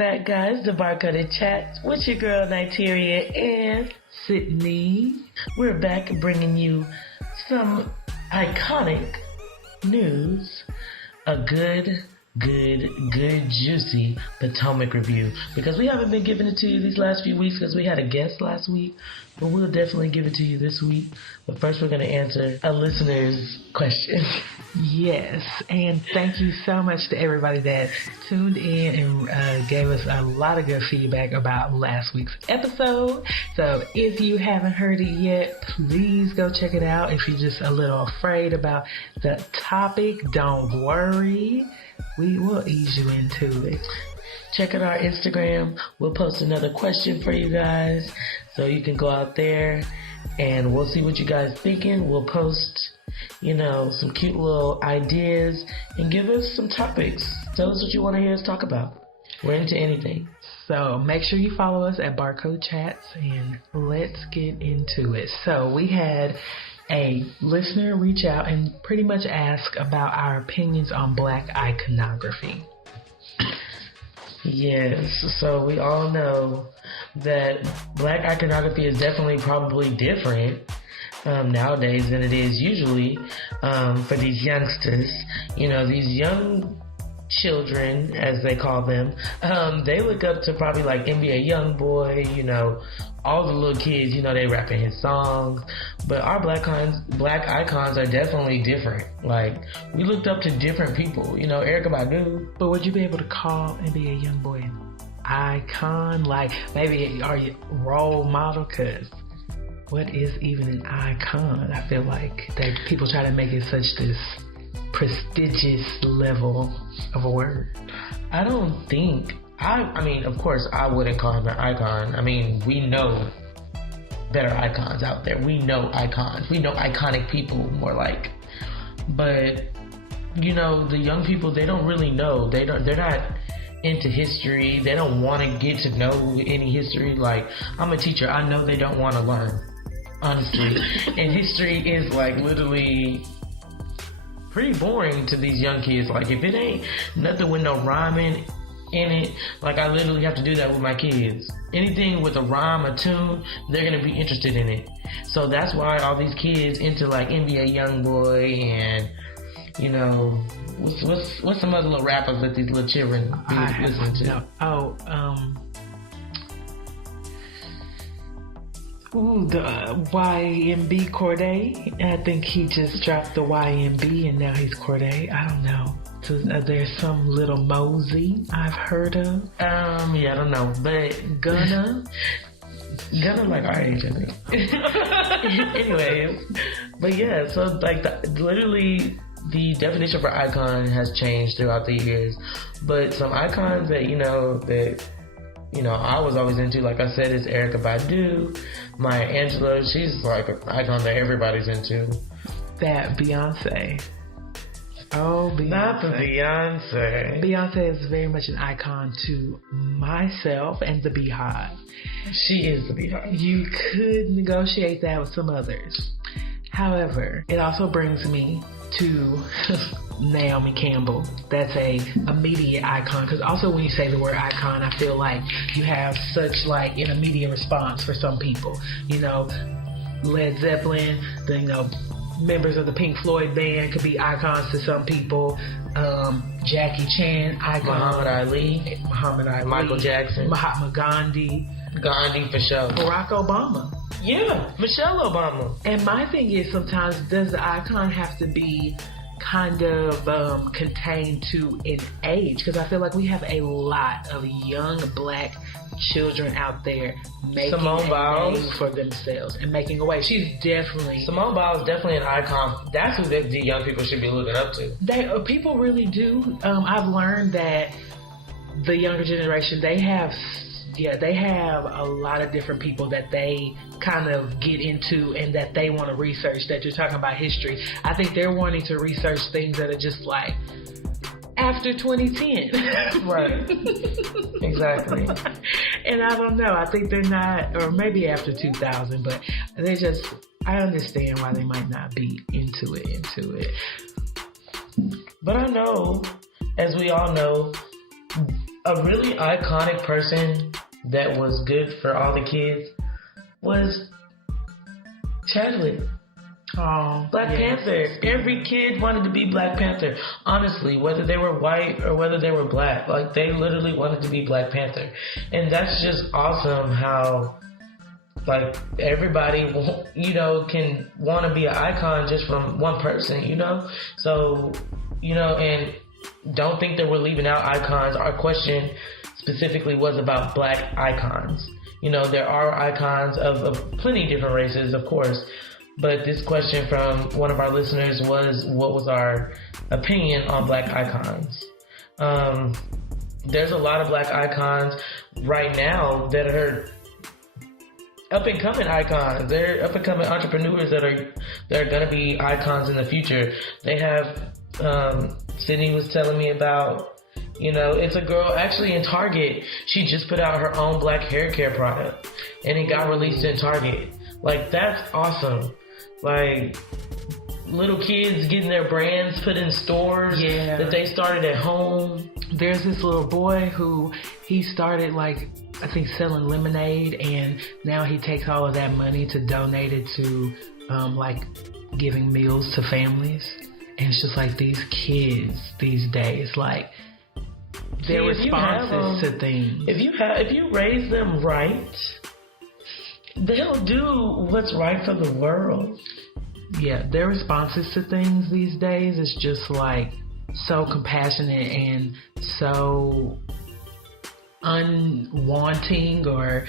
back, guys, to Barcoded Chats with your girl Niteria and Sydney. We're back bringing you some iconic news, a good, juicy Potomac review. Because we haven't been giving it to you these last few weeks because we had a guest last week, but we'll definitely give it to you this week. But first, we're going to answer a listener's question. Yes, and thank you so much to everybody that tuned in and gave us a lot of good feedback about last week's episode. So if you haven't heard it yet, please go check it out. If you're just a little afraid about the topic, don't worry. We will ease you into it. Check out our Instagram. We'll post another question for you guys. So you can go out there and we'll see what you guys thinking. We'll post, some cute little ideas and give us some topics. Tell us what you want to hear us talk about. We're into anything. So make sure you follow us at Barcode Chats and let's get into it. So we had a listener reach out and pretty much ask about our opinions on Black Iconography. Yes, so we all know that Black Iconography is definitely probably different nowadays than it is usually for these youngsters. These young children, as they call them, they look up to probably like NBA YoungBoy, all the little kids, they rapping his songs. But our black icons are definitely different. Like, we looked up to different people, Erykah Badu. But would you be able to call NBA YoungBoy an icon? Like, maybe are you role model? Because what is even an icon? I feel like that people try to make it such this prestigious level of a word. I don't think I mean, of course, I wouldn't call him an icon. I mean, we know better icons out there. We know icons. We know iconic people, more like. But, the young people, they don't really know. They're not into history. They don't want to get to know any history. Like, I'm a teacher. I know they don't want to learn, honestly. And history is, like, literally pretty boring to these young kids. Like, if it ain't nothing with no rhyming in it, like, I literally have to do that with my kids. Anything with a rhyme, a tune, they're gonna be interested in it. So that's why all these kids into like NBA YoungBoy and what's some other little rappers that these little children listen to? The YMB Corday. I think he just dropped the YMB and now he's Corday. I don't know. So, there's some little Mosey I've heard of. I don't know, but Gunna like our age, I think. Anyways, but yeah, so like literally the definition for icon has changed throughout the years, but some icons that I was always into, like I said, is Erykah Badu, Maya Angelou. She's like an icon that everybody's into. That Beyonce. Oh, Beyonce. Not the Beyonce. Beyonce is very much an icon to myself and the Beehive. She is the Beehive. You could negotiate that with some others. However, it also brings me to Naomi Campbell. That's a immediate icon. Because also when you say the word icon, I feel like you have such like an immediate response for some people. Led Zeppelin, members of the Pink Floyd band could be icons to some people. Jackie Chan, icon. Muhammad Ali, Michael Jackson, Mahatma Gandhi for sure. Barack Obama. Yeah, Michelle Obama. And my thing is, sometimes does the icon have to be kind of contained to an age? Because I feel like we have a lot of young black children out there making Simone Biles name for themselves and making a way. Simone Biles is definitely an icon. That's who the young people should be looking up to. People really do. I've learned that the younger generation, they have a lot of different people that they kind of get into and that they want to research. That you're talking about history, I think they're wanting to research things that are just like after 2010. Right. Exactly. And I don't know, I think they're not, or maybe after 2000, but I understand why they might not be into it. But I know, as we all know, a really iconic person that was good for all the kids was Chadwick. Oh, Black Panther. Every kid wanted to be Black Panther. Honestly, whether they were white or whether they were black, like they literally wanted to be Black Panther. And that's just awesome how like everybody, you know, can want to be an icon just from one person, you know? So, you know, and don't think that we're leaving out icons. Our question specifically was about black icons. You know, there are icons of plenty of different races, of course. But this question from one of our listeners was, what was our opinion on black icons? There's a lot of black icons right now that are up-and-coming icons. They're up-and-coming entrepreneurs that are going to be icons in the future. They have, Sydney was telling me about, you know, it's a girl actually in Target. She just put out her own black hair care product, and it got released in Target. Like, that's awesome. Like, little kids getting their brands put in stores that they started at home. There's this little boy who he started, like, I think selling lemonade, and now he takes all of that money to donate it to, like, giving meals to families. And it's just like these kids these days, like, their responses to things. If you raise them right, they'll do what's right for the world. Yeah, their responses to things these days is just like so compassionate and so unwanting, or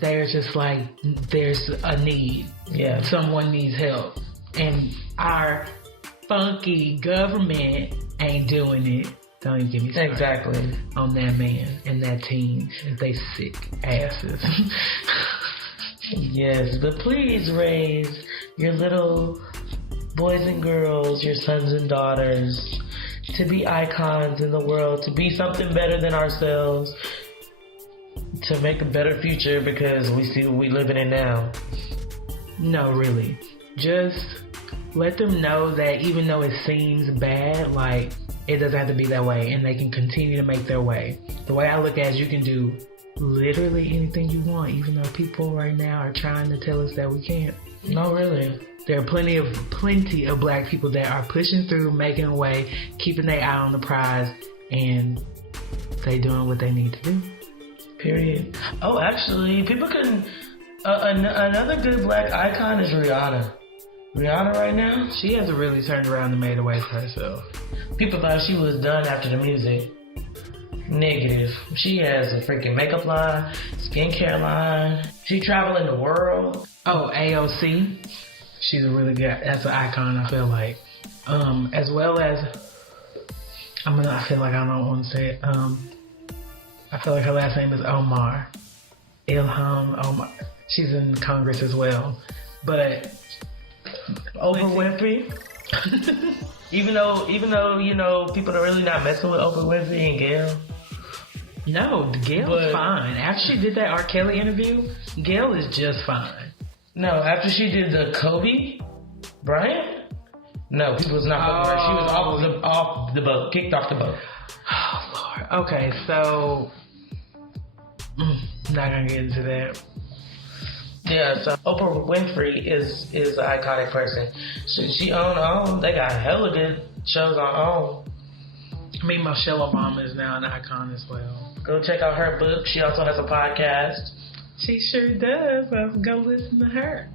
they're just like, there's a need. Yeah. Someone needs help. And our funky government ain't doing it. Don't even get me started. Exactly. On that man and that team. They sick asses. Yes, but please raise your little boys and girls, your sons and daughters, to be icons in the world, to be something better than ourselves, to make a better future, because we see what we living in now. No, really. Just let them know that even though it seems bad, like, it doesn't have to be that way, and they can continue to make their way. The way I look at it, you can do literally anything you want, even though people right now are trying to tell us that we can't. No, really. There are plenty of black people that are pushing through, making a way, keeping their eye on the prize, and they doing what they need to do. Period. Oh, actually, people can... another good black icon is Rihanna. Rihanna right now? She hasn't really turned around and made a way for herself. People thought she was done after the music. Negative. She has a freaking makeup line, skincare line. She traveling the world. Oh, AOC. She's a really good, that's an icon, I feel like. As well as, I feel like I don't want to say it. I feel like her last name is Omar. Ilham Omar. She's in Congress as well. But Oprah Winfrey. even though, you know, people are really not messing with Oprah Winfrey and Gail. No, Gail's fine. After she did that R. Kelly interview, Gail is just fine. No, after she did the Kobe Bryant? No, people was not fucking her. She was off the boat, kicked off the boat. Oh, Lord. Okay, so... not gonna get into that. Yeah, so Oprah Winfrey is an iconic person. She on OWN. They got hella good shows on OWN. I mean, Michelle Obama is now an icon as well. Go check out her book. She also has a podcast. She sure does. Go listen to her.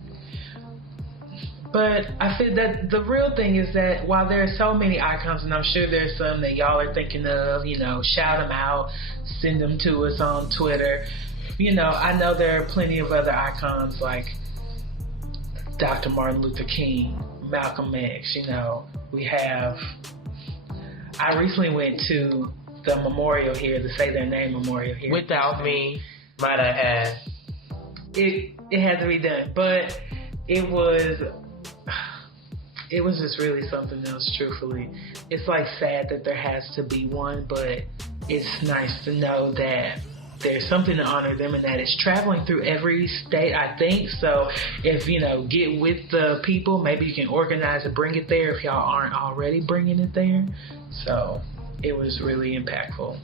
But I feel that the real thing is that while there are so many icons, and I'm sure there's some that y'all are thinking of, you know, shout them out, send them to us on Twitter. You know, I know there are plenty of other icons like Dr. Martin Luther King, Malcolm X, you know. I recently went to the memorial here, the Say Their Name memorial here. Without me, might I add. It had to be done, but it was just really something else, truthfully. It's like sad that there has to be one, but it's nice to know that there's something to honor them and that it's traveling through every state, I think. So if, you know, get with the people, maybe you can organize and bring it there if y'all aren't already bringing it there. So it was really impactful.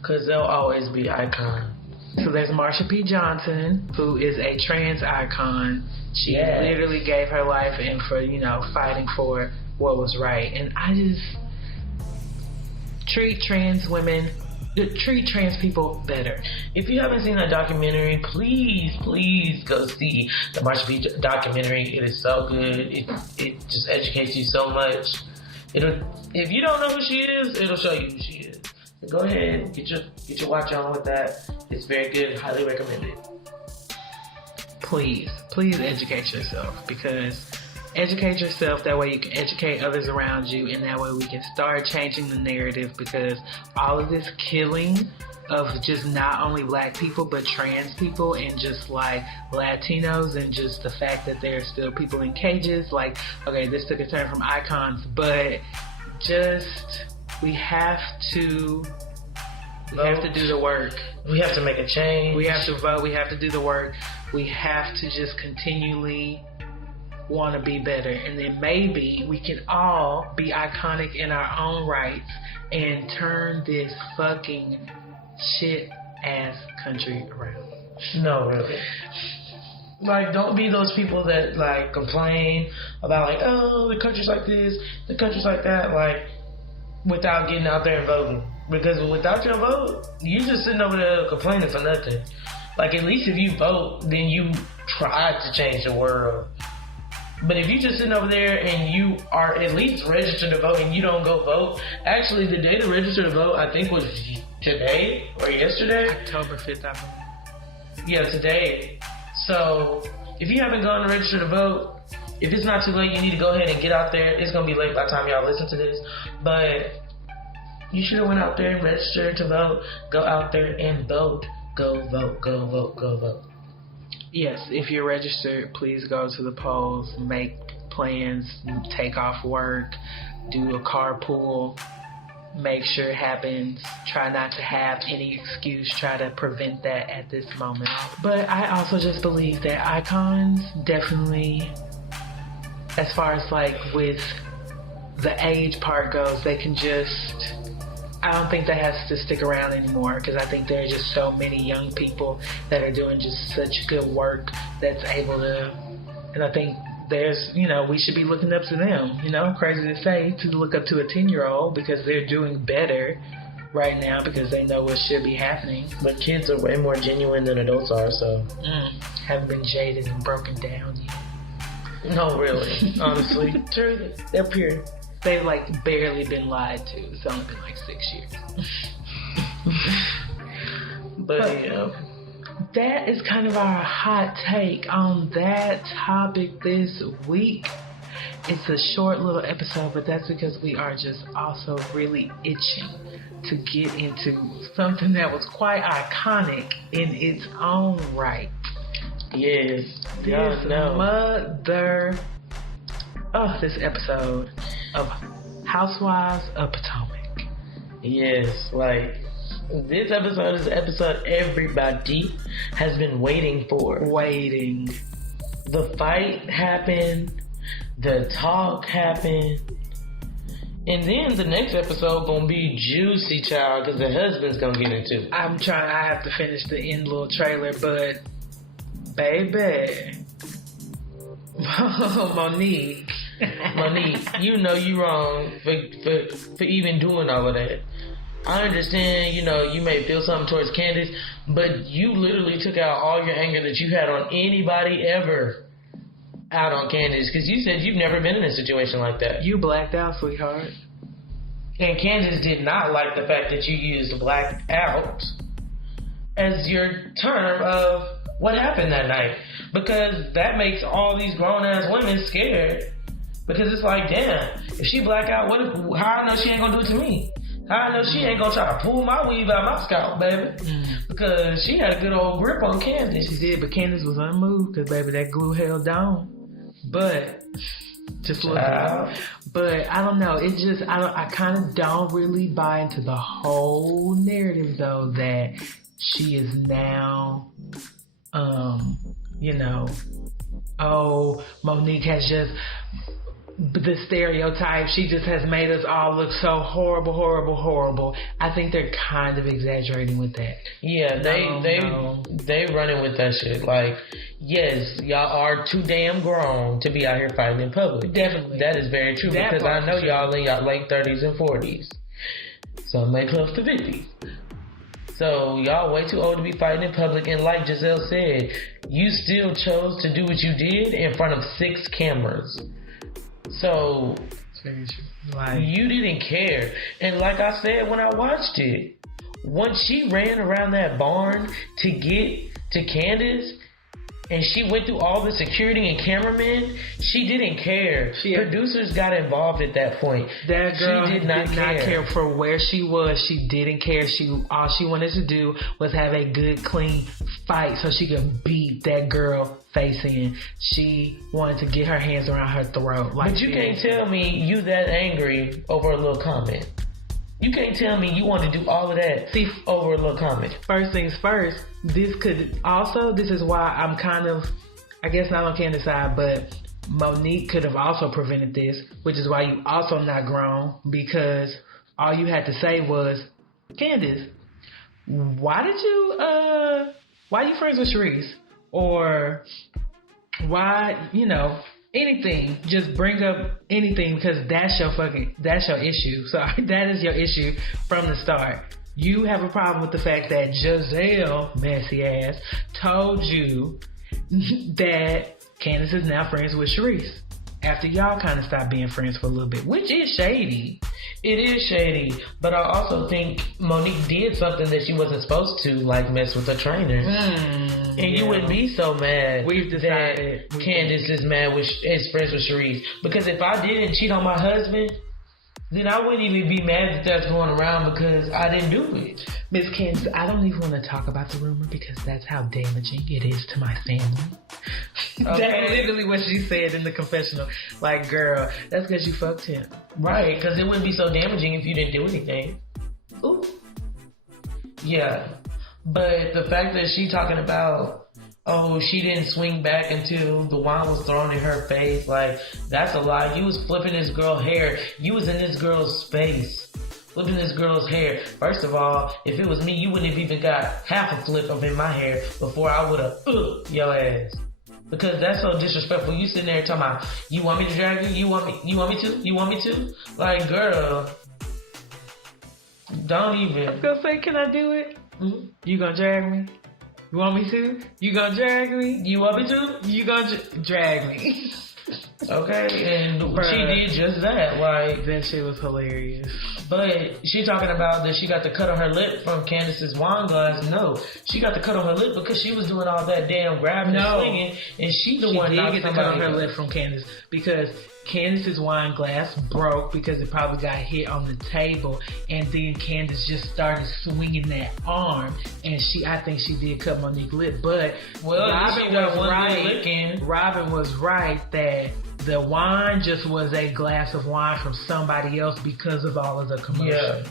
because they'll always be icons. So there's Marsha P. Johnson, who is a trans icon. She literally gave her life in for, fighting for what was right. And I just treat trans people better. If you haven't seen that documentary, please go see the Marsha P. documentary. It is so good. It just educates you so much. If you don't know who she is, it'll show you who she is. So go ahead, get your watch on with that. It's very good. Highly recommend it. Please educate yourself, because educate yourself, that way you can educate others around you, and that way we can start changing the narrative, because all of this killing of just not only black people but trans people and just like Latinos, and just the fact that there are still people in cages, like, okay, this took a turn from icons, but just we have to do the work. We have to make a change. We have to vote. We have to do the work. We have to just continually want to be better. And then maybe we can all be iconic in our own rights and turn this fucking shit ass country around. No, really. Like, don't be those people that, like, complain about, like, oh, the country's like this, the country's like that, like, without getting out there and voting. Because without your vote, you're just sitting over there complaining for nothing. Like, at least if you vote, then you try to change the world. But if you're just sitting over there and you are at least registered to vote and you don't go vote, actually the day to register to vote, I think was today or yesterday? October 5th, I believe. Yeah, today. So if you haven't gone to register to vote, if it's not too late, you need to go ahead and get out there. It's going to be late by the time y'all listen to this. But you should have went out there and registered to vote. Go out there and vote. Go vote, go vote, go vote. Yes, if you're registered, please go to the polls, make plans, take off work, do a carpool, make sure it happens. Try not to have any excuse. Try to prevent that at this moment. But I also just believe that icons definitely, as far as like with the age part goes, they can just, I don't think that has to stick around anymore, because I think there are just so many young people that are doing just such good work that's able to, and I think there's, we should be looking up to them, crazy to say, to look up to a 10-year-old, because they're doing better right now because they know what should be happening. But kids are way more genuine than adults are, so. Haven't been jaded and broken down yet. No, really, honestly. True, they're pure. They've like barely been lied to. It's only been like 6 years. But that is kind of our hot take on that topic this week. It's a short little episode, but that's because we are just also really itching to get into something that was quite iconic in its own right. Yes. This episode of Housewives of Potomac. Yes, like, this episode is the episode everybody has been waiting for. The fight happened, the talk happened, and then the next episode gonna be juicy, child, because the husband's gonna get into it. I have to finish the end little trailer, but baby, Monique, you know you wrong for even doing all of that. I understand, you may feel something towards Candace, but you literally took out all your anger that you had on anybody ever out on Candace, because you said you've never been in a situation like that. You blacked out, sweetheart. And Candace did not like the fact that you used black out as your term of what happened that night, because that makes all these grown-ass women scared, because it's like, damn, if she black out, how I know she ain't gonna do it to me? How I know she ain't gonna try to pull my weave out my scalp, baby? Because she had a good old grip on Candace. She did, but Candace was unmoved, because, baby, that glue held down. But, just look at it. But, I don't know, it just, I kind of don't really buy into the whole narrative, though, that she is now, Monique has just the stereotype. She just has made us all look so horrible, horrible, horrible. I think they're kind of exaggerating with that. Yeah, they running with that shit. Like, yes, y'all are too damn grown to be out here fighting in public. Definitely. That is very true, because I know y'all in y'all late 30s and 40s. Some may close to 50. So y'all way too old to be fighting in public, and like Giselle said, you still chose to do what you did in front of 6 cameras. So you didn't care. And like I said when I watched it, once she ran around that barn to get to Candace, and she went through all the security and cameramen, she didn't care. Producers got involved at that point. That girl did not care for where she was. She didn't care. All she wanted to do was have a good, clean fight so she could beat that girl face in. She wanted to get her hands around her throat. But you can't tell me you that angry over a little comment. You can't tell me you want to do all of that over a little comment. First things first, this is why I'm kind of, I guess not on Candace's side, but Monique could have also prevented this, which is why you also not grown, because all you had to say was, Candace, why are you friends with Sharice? Or why, anything, just bring up anything, because that's your issue. So that is your issue from the start. You have a problem with the fact that Giselle, messy ass, told you that Candace is now friends with Sharice after y'all kind of stopped being friends for a little bit, which is shady. It is shady, but I also think Monique did something that she wasn't supposed to, like mess with the trainer. And you wouldn't be so mad. We've decided that Candace is friends with Sharice. Because if I didn't cheat on my husband, then I wouldn't even be mad that that's going around, because I didn't do it. Miss Candace, I don't even want to talk about the rumor, because that's how damaging it is to my family. Okay. That's literally what she said in the confessional. Like, girl, that's because you fucked him. Right, because it wouldn't be so damaging if you didn't do anything. Ooh. Yeah. But the fact that she talking about, she didn't swing back until the wine was thrown in her face, like, that's a lie. You was flipping this girl's hair. You was in this girl's space, flipping this girl's hair. First of all, if it was me, you wouldn't have even got half a flip up in my hair before I would have your ass. Because that's so disrespectful. You sitting there talking about, you want me to drag you? You want me to? Like, girl, don't even. I was gonna say, can I do it? Mm-hmm. You gonna drag me? You want me to? You gonna drag me? You want me to? You gonna drag me? Okay, and she did just that. Like, that shit was hilarious. But she talking about that she got the cut on her lip from Candace's wine glass. No, she got the cut on her lip because she was doing all that damn grabbing and swinging, and she did get the cut on her lip from Candace, because Candace's wine glass broke because it probably got hit on the table, and then Candace just started swinging that arm, and I think she did cut Monique's lip. But Robin was right that the wine just was a glass of wine from somebody else because of all of the commotion. Yeah.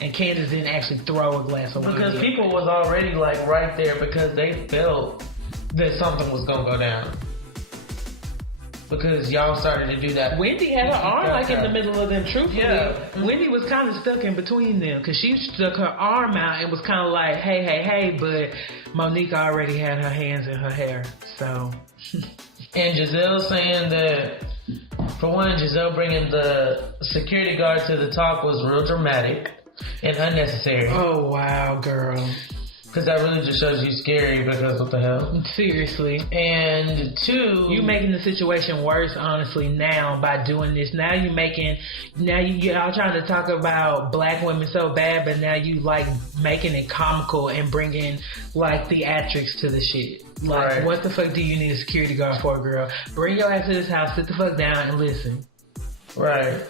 And Candace didn't actually throw a glass of wine. Because people was already like right there because they felt that something was going to go down. Because y'all started to do that. Wendy had her arm like in the middle of them, truthfully. Yeah. Mm-hmm. Wendy was kind of stuck in between them because she stuck her arm out and was kind of like, hey, but Monique already had her hands in her hair, so... And Giselle saying that, for one, Giselle bringing the security guard to the talk was real dramatic and unnecessary. Oh, wow, girl. Because that really just shows you scary, because what the hell? Seriously. And two... You making the situation worse, honestly, now by doing this. Now y'all trying to talk about black women so bad, but now you like making it comical and bringing like theatrics to the shit. Like, right. What the fuck do you need a security guard for, girl? Bring your ass to this house, sit the fuck down and listen. Right.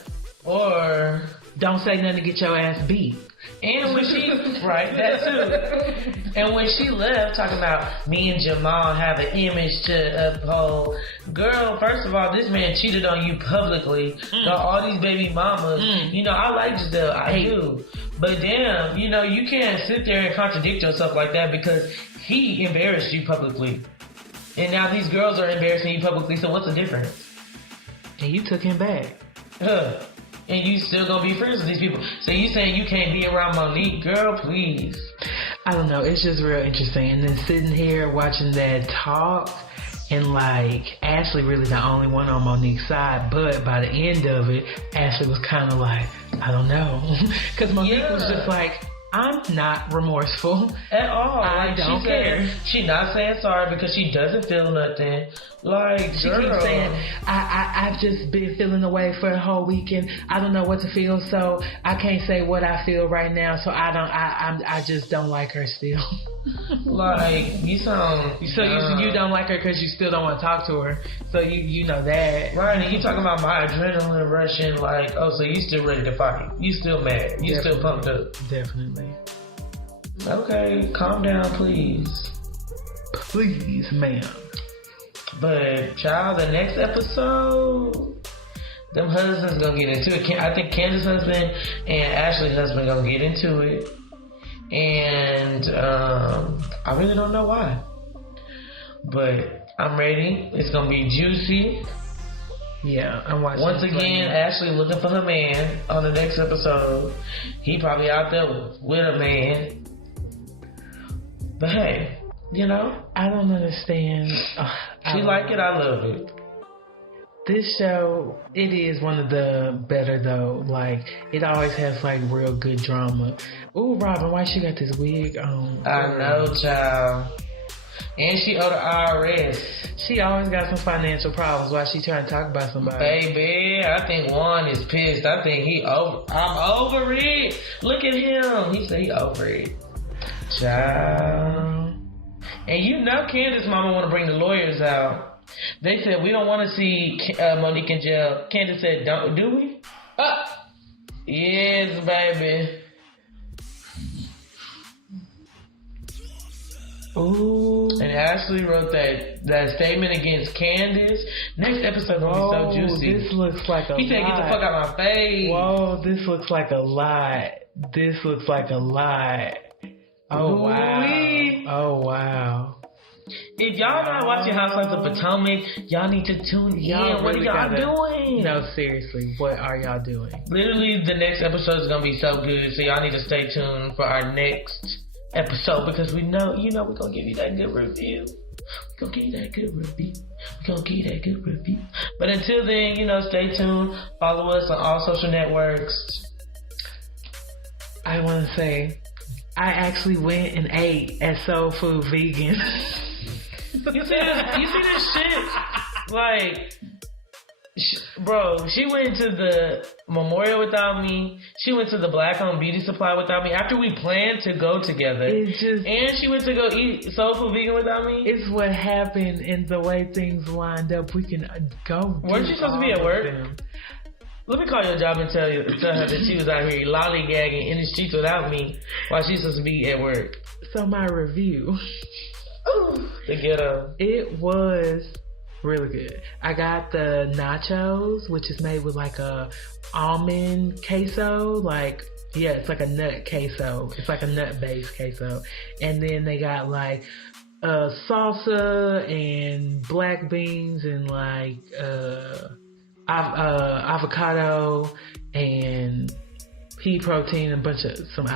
Or... Don't say nothing to get your ass beat. And when she, right, that too. And when she left, talking about me and Jamal have an image to uphold. Girl, first of all, this man cheated on you publicly. Got all these baby mamas. You know, I like Giselle, I do. But damn, you know, you can't sit there and contradict yourself like that because he embarrassed you publicly. And now these girls are embarrassing you publicly, so what's the difference? And you took him back. And you still gonna be friends with these people. So you saying you can't be around Monique? Girl, please. I don't know. It's just real interesting. And then sitting here watching that talk, and like Ashley really the only one on Monique's side, but by the end of it, Ashley was kind of like, I don't know, because Monique was just like, I'm not remorseful at all. I don't care. She not saying sorry because she doesn't feel nothing. Like, she girl. keeps saying, I've just been feeling away for a whole weekend. I don't know what to feel, so I can't say what I feel right now. So I just don't like her still. Like, you sound. So you don't like her because you still don't want to talk to her. So you know that, right? And you talking about my adrenaline rushing. Like, oh, so you still ready to fight? You still mad? You still pumped up? Definitely. Okay, calm down, please. Please, ma'am. But, child, the next episode, them husbands gonna get into it. I think Candace's husband and Ashley's husband gonna get into it. And I really don't know why. But I'm ready. It's gonna be juicy. Yeah, I'm watching. Once again, Ashley looking for her man on the next episode. He probably out there with a man. But hey, you know, I don't understand. She like it, I love it. This show, it is one of the better though. Like, it always has like real good drama. Ooh, Robin, why she got this wig on? I know, child. And she owe the IRS. She always got some financial problems while she trying to talk about somebody. Baby, I think Juan is pissed. I think I'm over it. Look at him. He said he over it. Child. And you know Candace's mama want to bring the lawyers out. They said, we don't want to see Monique in jail. Candace said, don't, do we? Yes, baby. Ooh. And Ashley wrote that statement against Candace. Next episode gonna be so juicy. This looks like a lot. He said, get the fuck out my face. Whoa, this looks like a lot. This looks like a lot. Oh, wow. Oh, wow. If y'all not watching Housewives of Potomac, y'all need to tune in. What are y'all doing? No, seriously, what are y'all doing? Literally, the next episode is gonna be so good, so y'all need to stay tuned for our next episode because we know, we're gonna give you that good review. We're gonna give you that good review. But until then, stay tuned. Follow us on all social networks. I want to say, I actually went and ate at Soul Food Vegan. You see this shit? Like, bro, she went to the memorial without me. She went to the Black-owned beauty supply without me. After we planned to go together. And she went to go eat Soul Food Vegan without me. It's what happened and the way things lined up. We can go. Weren't you supposed to be at work? Let me call your job and tell her that she was out here lollygagging in the streets without me while she's supposed to be at work. So my review. The ghetto. It was really good. I got the nachos, which is made with like a almond queso. It's like a nut queso. It's like a nut-based queso. And then they got like salsa and black beans and like avocado and pea protein and a bunch of some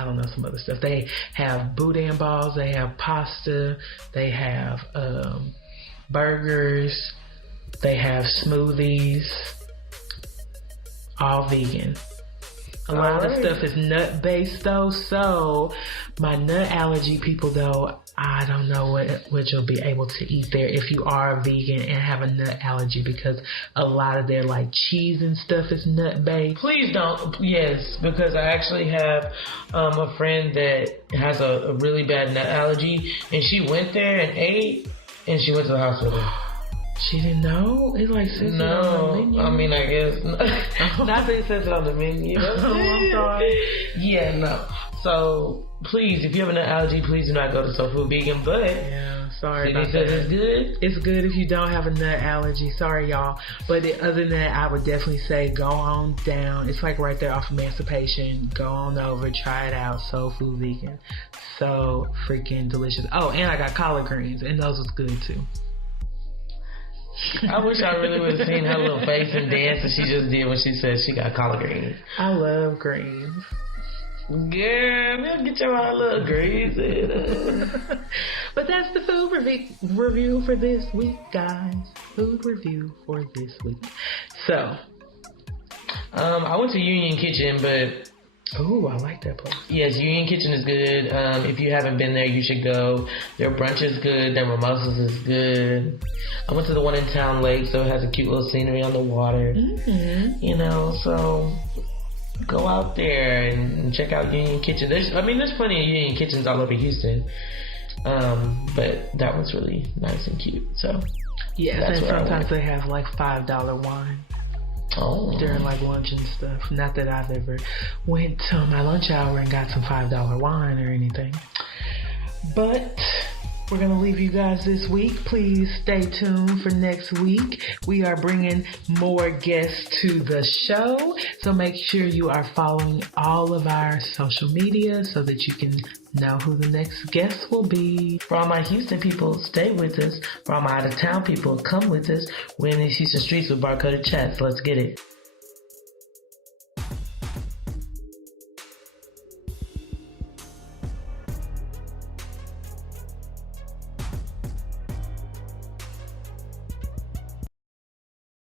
other stuff. They have boudin balls, they have pasta, they have burgers, they have smoothies, all vegan. A lot of the stuff is nut based though, so my nut allergy people though, I don't know what you'll be able to eat there if you are vegan and have a nut allergy, because a lot of their like cheese and stuff is nut based. Please don't. Yes, because I actually have a friend that has a really bad nut allergy, and she went there and ate, and she went to the hospital. She didn't know? It like says it on the menu. I mean, I guess. Not that it says it on the menu. I'm sorry. Yeah, no. So, please, if you have an allergy, please do not go to Soul Food Vegan. But, yeah, sorry about that. It's good? It's good if you don't have a nut allergy. Sorry, y'all. But other than that, I would definitely say go on down. It's like right there off Emancipation. Go on over, try it out. Soul Food Vegan. So freaking delicious. Oh, and I got collard greens, and those was good too. I wish I really would have seen her little face and dance that she just did when she said she got collard greens. I love greens. Girl, get your little greens in. But that's the food review for this week, guys. Food review for this week. So, I went to Union Kitchen, but ooh, I like that place. yes, Union Kitchen is good. If you haven't been there, you should go. Their brunch is good. Their mimosas is good. I went to the one in Town Lake, so it has a cute little scenery on the water. Mm-hmm. You know, so go out there and check out Union Kitchen. There's plenty of Union Kitchens all over Houston. But that one's really nice and cute. So yes, and sometimes they have like $5 wine. Oh. During like lunch and stuff. Not that I've ever went to my lunch hour and got some $5 wine or anything. But we're going to leave you guys this week. Please stay tuned for next week. We are bringing more guests to the show. So make sure you are following all of our social media so that you can know who the next guest will be. For all my Houston people, stay with us. For all my out of town people, come with us. We're in these Houston streets with Barcoded Chats. Let's get it.